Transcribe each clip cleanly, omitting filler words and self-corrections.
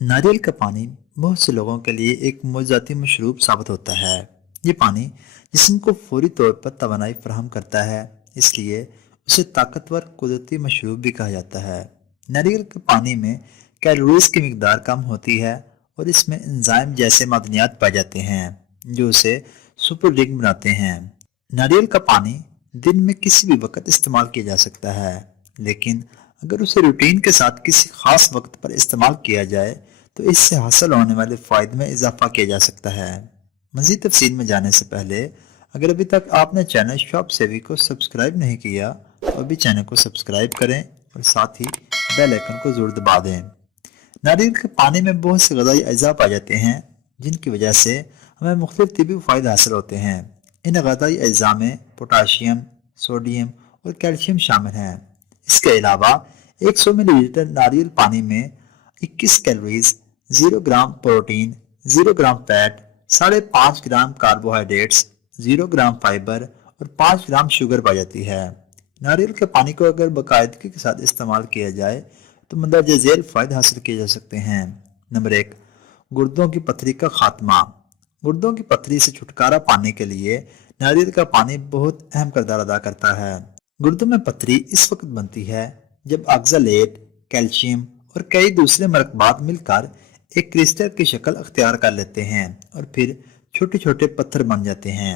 नारियल का पानी बहुत से लोगों के लिए एक मोज़ाती मशरूब साबित होता है। ये पानी जिस्म को फौरी तौर पर तवानाई फराहम करता है, इसलिए उसे ताकतवर कुदरती मशरूब भी कहा जाता है। नारियल के पानी में कैलोरीज की मिकदार कम होती है और इसमें एंजाइम जैसे मादनियात पाए जाते हैं जो उसे सुपर ड्रिंक बनाते हैं। नारियल का पानी दिन में किसी भी वक्त इस्तेमाल किया जा सकता है, लेकिन अगर उसे रूटीन के साथ किसी खास वक्त पर इस्तेमाल किया जाए तो इससे हासिल होने वाले फ़ायदे में इजाफा किया जा सकता है। मज़ीद तफसील में जाने से पहले अगर अभी तक आपने चैनल शॉप सेवी को सब्सक्राइब नहीं किया तो अभी चैनल को सब्सक्राइब करें और साथ ही बेल आइकन को ज़रूर दबा दें। नारियल के पानी में बहुत से ग़िज़ाई अज्जा पाए जाते हैं जिनकी वजह से हमें मुख्तलिफ तिबी फ़ायदे हासिल होते हैं। इन ग़िज़ाई अज्जा में पोटाशियम, सोडियम और कैल्शियम शामिल हैं। इसके अलावा 100 मिलीलीटर नारियल पानी में 21 कैलोरीज, 0 ग्राम प्रोटीन, 0 ग्राम फैट, 5.5 ग्राम कार्बोहाइड्रेट्स, 0 ग्राम फाइबर और 5 ग्राम शुगर पाई जाती है। नारियल के पानी को अगर बाकायदगी के साथ इस्तेमाल किया जाए तो मंदरजा झेल फ़ायदे हासिल किए जा सकते हैं। नंबर 1, गुर्दों की पथरी का खात्मा। गुर्दों की पथरी से छुटकारा पाने के लिए नारियल का पानी बहुत अहम किरदार अदा करता है। गुर्दों में पथरी इस वक्त बनती है जब ऑक्सलेट, कैल्शियम और कई दूसरे मरकबात मिलकर एक क्रिस्टल की शक्ल अख्तियार कर लेते हैं और फिर छोटे छोटे पत्थर बन जाते हैं।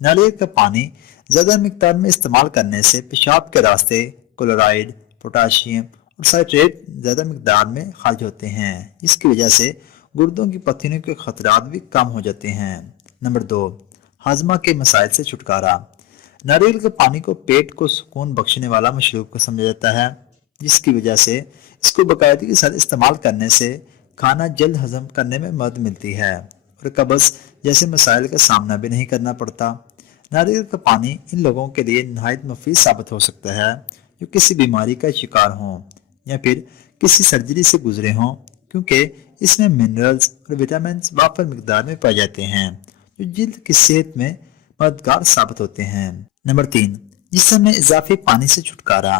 नारियल का पानी ज़्यादा मिकदार में इस्तेमाल करने से पेशाब के रास्ते क्लोराइड, पोटाशियम और साइट्रेट ज़्यादा मिकदार में खारिज होते हैं, जिसकी वजह से गुर्दों की पथरियों के खतरात भी कम हो जाते हैं। नंबर 2, हाजमा के मसाइल से छुटकारा। नारियल के पानी को पेट को सुकून बख्शने वाला मशरूब को समझा जाता है, जिसकी वजह से इसको बाकायदगी के साथ इस्तेमाल करने से खाना जल्द हजम करने में मदद मिलती है और कब्ज़ जैसे मसाइल का सामना भी नहीं करना पड़ता। नारियल का पानी इन लोगों के लिए नहायत मुफीद साबित हो सकता है जो किसी बीमारी का शिकार हों या फिर किसी सर्जरी से गुजरे हों, क्योंकि इसमें मिनरल्स और विटामिन वाफर मिकदार में पाए जाते हैं जो जल्द की सेहत में मददगार साबित होते हैं। नंबर 3, जिस्म में इजाफी पानी से छुटकारा।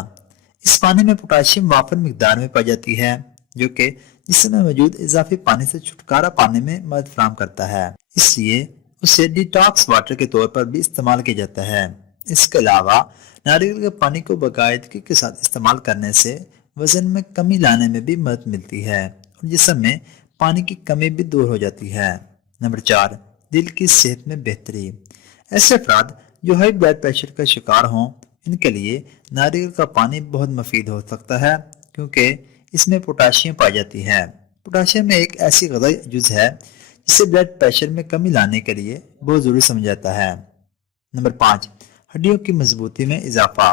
इस पानी में पोटाशियम वाफर मिकदार में पाई जाती है जो कि जिस्म में मौजूद इजाफी पानी से छुटकारा पाने में मदद फराहम करता है, इसलिए उसे डिटॉक्स वाटर के तौर पर भी इस्तेमाल किया जाता है। इसके अलावा नारियल के पानी को बाकायदगी के साथ इस्तेमाल करने से वजन में कमी लाने में भी मदद मिलती है और जिस्म में पानी की कमी भी दूर हो जाती है। नंबर 4, दिल की सेहत में बेहतरी। ऐसे अफराद जो हाई ब्लड प्रेशर का शिकार हों, इनके लिए नारियल का पानी बहुत मुफीद हो सकता है क्योंकि इसमें पोटाशियम पाई जाती है। पोटाशियम एक ऐसी ग़िज़ाई जुज़ है जिसे ब्लड प्रेशर में कमी लाने के लिए बहुत ज़रूरी समझा जाता है। नंबर 5, हड्डियों की मजबूती में इजाफा।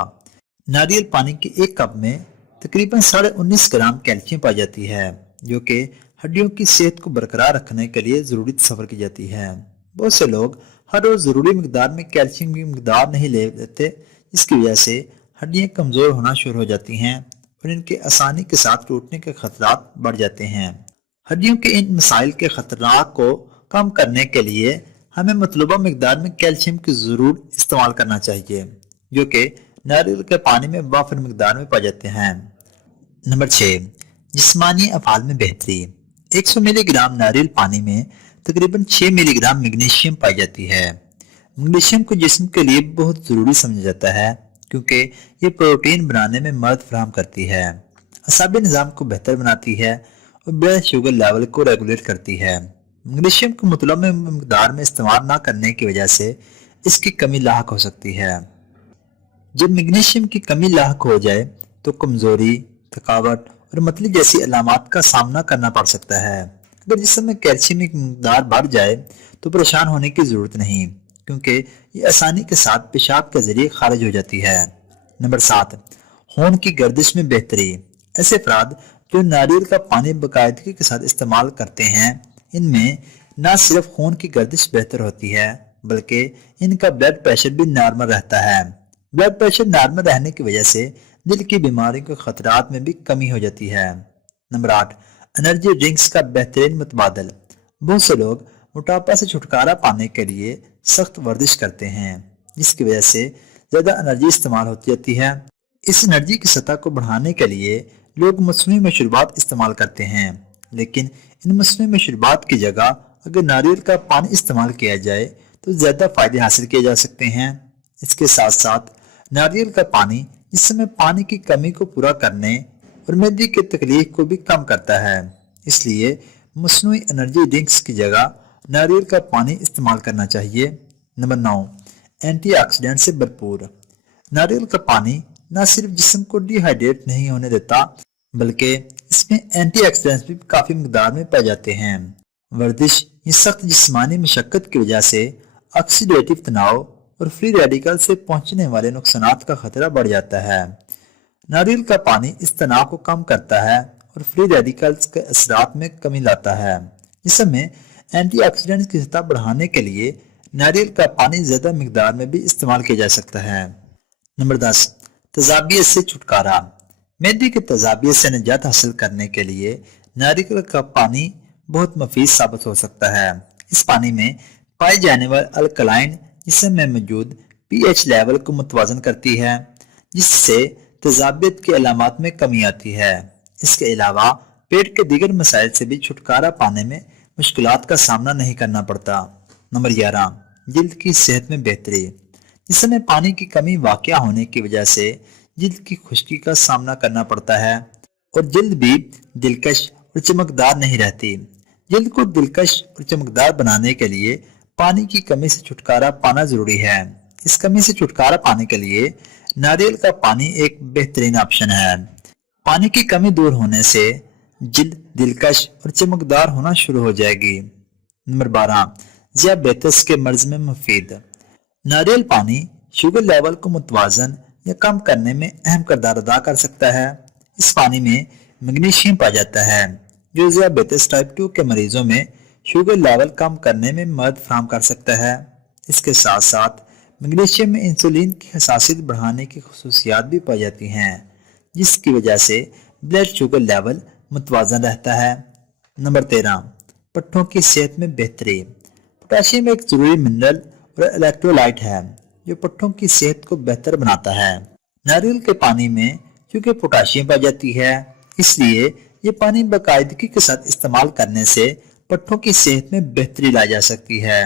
नारियल पानी के एक कप में तकरीबन 19.5 ग्राम कैल्शियम पाई जाती है जो कि हड्डियों की सेहत को बरकरार रखने के लिए ज़रूरी तस्वर की जाती है। बहुत से लोग हर रोज़ ज़रूरी मिकदार में कैल्शियम की मिकदार नहीं ले लेते, जिसकी वजह से हड्डियाँ कमज़ोर होना शुरू हो जाती हैं और इनके आसानी के साथ टूटने के खतरात बढ़ जाते हैं। हड्डियों के इन मसाइल के खतरात को कम करने के लिए हमें मतलूबा मिकदार में कैल्शियम की ज़रूर इस्तेमाल करना चाहिए जो कि नारियल के पानी में वाफर मिकदार में पाए जाते हैं। नंबर 6, जिस्मानी अफ़ाल में बेहतरी। 100 मिलीग्राम नारियल पानी में तकरीबन 6 मिलीग्राम मैग्नीशियम पाई जाती है। मैग्नीशियम को जिस्म के लिए बहुत ज़रूरी समझा जाता है क्योंकि ये प्रोटीन बनाने में मदद फराहम करती है, असाबी निज़ाम को बेहतर बनाती है और ब्लड शुगर लेवल को रेगुलेट करती है। मैग्नीशियम को मुतलबा मिकदार में इस्तेमाल न करने की वजह से इसकी कमी लाहक हो सकती है। जब मैग्नीशियम की कमी लाहक हो जाए तो कमज़ोरी, थकावट और मतली जैसी अलामात का सामना करना पड़ सकता है। अगर जिस्म में कैल्शियम की मिकदार बढ़ जाए तो परेशान होने की ज़रूरत नहीं क्योंकि ये आसानी के साथ पेशाब के जरिए खारिज हो जाती है। नंबर 7, खून की गर्दिश में बेहतरी। ऐसे अफराद जो नारियल का पानी बाकायदगी के साथ इस्तेमाल करते हैं, इनमें न सिर्फ खून की गर्दिश बेहतर होती है बल्कि इनका ब्लड प्रेशर भी नॉर्मल रहता है। ब्लड प्रेशर नॉर्मल रहने की वजह से दिल की बीमारी के खतरात में भी कमी हो जाती है। नंबर 8, एनर्जी ड्रिंक्स का बेहतरीन मुतबादल। बहुत से लोग मोटापा से छुटकारा पाने के लिए सख्त वर्जिश करते हैं, जिसकी वजह से ज़्यादा एनर्जी इस्तेमाल होती जाती है। इस एनर्जी की सतह को बढ़ाने के लिए लोग मसनूई मशरूबात इस्तेमाल करते हैं। لیکن ان مصنوعی مشروبات کی جگہ اگر ناریل کا پانی استعمال کیا جائے تو زیادہ فائدے حاصل کیے جا سکتے ہیں۔ اس کے ساتھ ساتھ ناریل کا پانی جسم میں پانی کی کمی کو پورا کرنے اور معدے کی تکلیف کو بھی کم کرتا ہے، اس لیے مصنوعی انرجی ڈرنکس کی جگہ ناریل کا پانی استعمال کرنا چاہیے۔ نمبر 9، اینٹی آکسیڈنٹ سے بھرپور۔ ناریل کا پانی نہ صرف جسم کو ڈی ہائیڈریٹ نہیں ہونے دیتا بلکہ اس میں اینٹی آکسیڈنٹس بھی کافی مقدار میں پائے جاتے ہیں۔ ورزش یا سخت جسمانی مشقت کی وجہ سے آکسیڈیٹو تناؤ اور فری ریڈیکل سے پہنچنے والے نقصانات کا خطرہ بڑھ جاتا ہے۔ ناریل کا پانی اس تناؤ کو کم کرتا ہے اور فری ریڈیکلز کے اثرات میں کمی لاتا ہے۔ جسم میں اینٹی آکسیڈنٹس کی سطح بڑھانے کے لیے ناریل کا پانی زیادہ مقدار میں بھی استعمال کیا جا سکتا ہے۔ نمبر 10، تیزابیت سے چھٹکارا۔ معدے کی تیزابیت سے نجات حاصل کرنے کے لیے ناریل کا پانی بہت مفید ثابت ہو سکتا ہے۔ اس پانی میں پائے جانے والے الکلائن جسم میں موجود پی ایچ لیول کو متوازن کرتی ہے، جس سے تیزابیت کی علامات میں کمی آتی ہے۔ اس کے علاوہ پیٹ کے دیگر مسائل سے بھی چھٹکارا پانے میں مشکلات کا سامنا نہیں کرنا پڑتا۔ نمبر 11، جلد کی صحت میں بہتری۔ جسم میں پانی کی کمی واقع ہونے کی وجہ سے جلد کی خشکی کا سامنا کرنا پڑتا ہے اور جلد بھی دلکش اور چمکدار نہیں رہتی۔ جلد کو دلکش اور چمکدار بنانے کے لیے پانی کی کمی سے چھٹکارا پانا ضروری ہے۔ اس کمی سے چھٹکارا پانے کے لیے ناریل کا پانی ایک بہترین آپشن ہے۔ پانی کی کمی دور ہونے سے جلد دلکش اور چمکدار ہونا شروع ہو جائے گی۔ نمبر 12، ذیابیطس کے مرض میں مفید۔ ناریل پانی شوگر لیول کو متوازن یا کم کرنے میں اہم کردار ادا کر سکتا ہے۔ اس پانی میں میگنیشیم پایا جاتا ہے جو ذیابیطس ٹائپ 2 کے مریضوں میں شوگر لیول کم کرنے میں مدد فراہم کر سکتا ہے۔ اس کے ساتھ ساتھ میگنیشیم میں انسولین کی حساسیت بڑھانے کی خصوصیات بھی پائی جاتی ہیں، جس کی وجہ سے بلڈ شوگر لیول متوازن رہتا ہے۔ نمبر 13، پٹھوں کی صحت میں بہتری۔ پوٹاشیم ایک ضروری منرل اور الیکٹرولائٹ ہے جو پٹھوں کی صحت کو بہتر بناتا ہے۔ ناریل کے پانی میں چونکہ پوٹاشیم پائی جاتی ہے، اس لیے یہ پانی باقاعدگی کے ساتھ استعمال کرنے سے پٹھوں کی صحت میں بہتری لائی جا سکتی ہے۔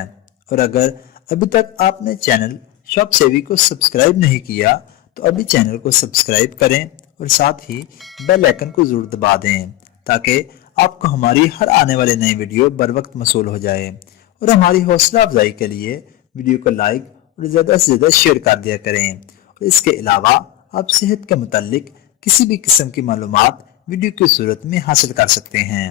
اور اگر ابھی تک آپ نے چینل شاپ سیوی کو سبسکرائب نہیں کیا تو ابھی چینل کو سبسکرائب کریں اور ساتھ ہی بیل آئیکن کو ضرور دبا دیں تاکہ آپ کو ہماری ہر آنے والے نئی ویڈیو بر وقت موصول ہو جائے۔ اور ہماری حوصلہ افزائی کے لیے ویڈیو کو لائک اور زیادہ سے زیادہ شیئر کر دیا کریں۔ اور اس کے علاوہ آپ صحت کے متعلق کسی بھی قسم کی معلومات ویڈیو کی صورت میں حاصل کر سکتے ہیں۔